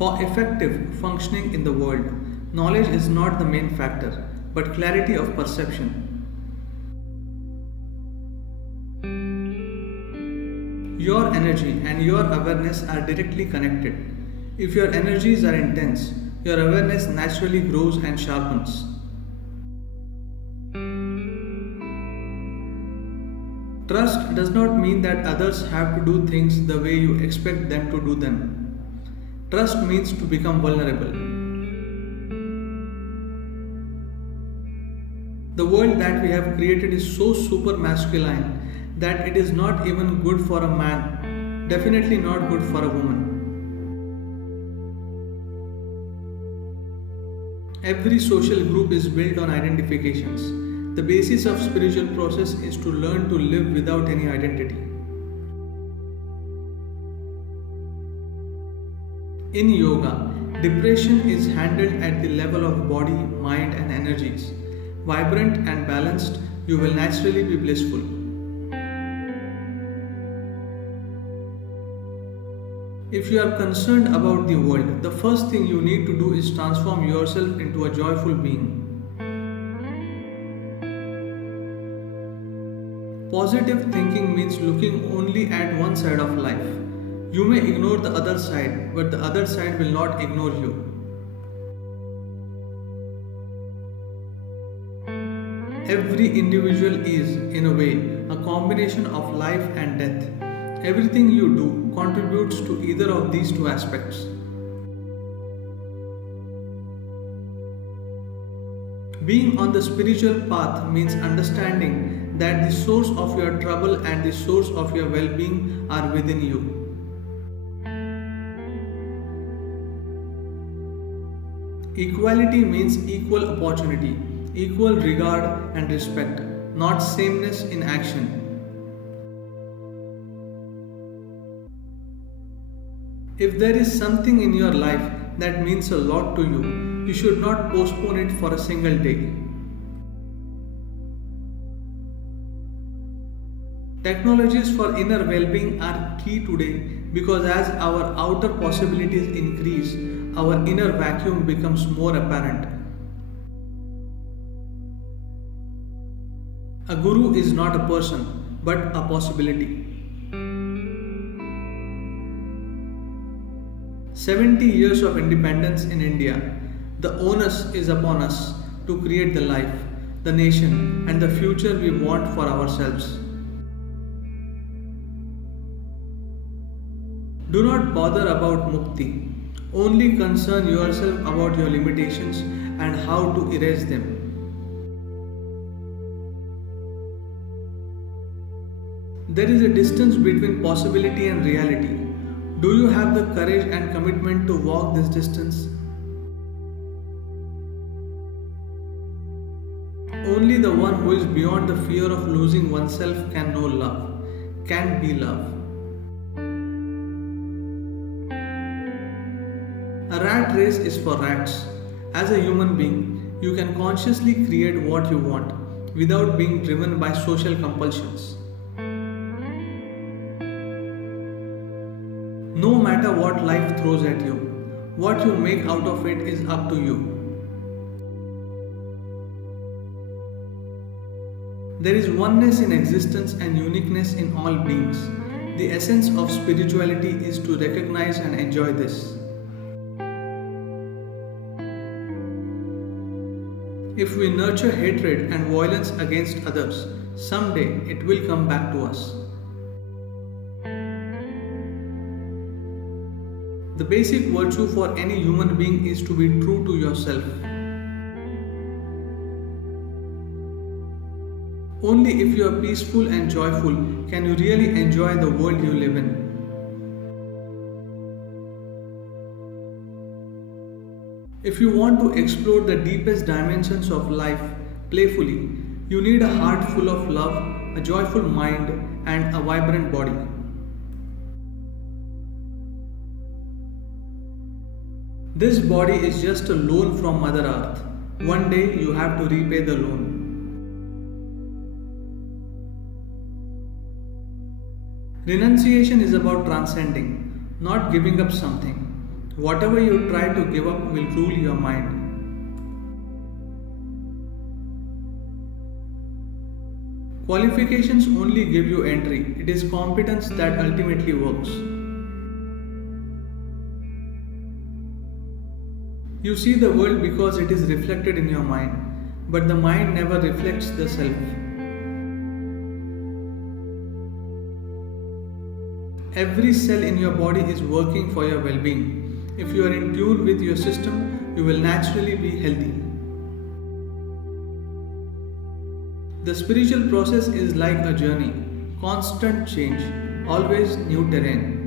For effective functioning in the world, knowledge is not the main factor, but clarity of perception. Your energy and your awareness are directly connected. If your energies are intense, your awareness naturally grows and sharpens. Trust does not mean that others have to do things the way you expect them to do them. Trust means to become vulnerable. The world that we have created is so super masculine that it is not even good for a man, definitely not good for a woman. Every social group is built on identifications. The basis of spiritual process is to learn to live without any identity. In yoga, depression is handled at the level of body, mind, and energies. Vibrant and balanced, you will naturally be blissful. If you are concerned about the world, the first thing you need to do is transform yourself into a joyful being. Positive thinking means looking only at one side of life. You may ignore the other side, but the other side will not ignore you. Every individual is, in a way, a combination of life and death. Everything you do contributes to either of these two aspects. Being on the spiritual path means understanding that the source of your trouble and the source of your well-being are within you. Equality means equal opportunity, equal regard and respect, not sameness in action. If there is something in your life that means a lot to you, you should not postpone it for a single day. Technologies for inner well-being are key today because as our outer possibilities increase, our inner vacuum becomes more apparent. A guru is not a person, but a possibility. 70 years of independence in India. The onus is upon us to create the life, the nation, and the future we want for ourselves. Do not bother about mukti. Only concern yourself about your limitations and how to erase them. There is a distance between possibility and reality. Do you have the courage and commitment to walk this distance? Only the one who is beyond the fear of losing oneself can know love, can be love. A rat race is for rats. As a human being, you can consciously create what you want without being driven by social compulsions. No matter what life throws at you, what you make out of it is up to you. There is oneness in existence and uniqueness in all beings. The essence of spirituality is to recognize and enjoy this. If we nurture hatred and violence against others, someday it will come back to us. The basic virtue for any human being is to be true to yourself. Only if you are peaceful and joyful can you really enjoy the world you live in. If you want to explore the deepest dimensions of life playfully, you need a heart full of love, a joyful mind, and a vibrant body. This body is just a loan from Mother Earth. One day you have to repay the loan. Renunciation is about transcending, not giving up something. Whatever you try to give up will rule your mind. Qualifications only give you entry, it is competence that ultimately works. You see the world because it is reflected in your mind, but the mind never reflects the self. Every cell in your body is working for your well being. If you are in tune with your system, you will naturally be healthy. The spiritual process is like a journey, constant change, always new terrain.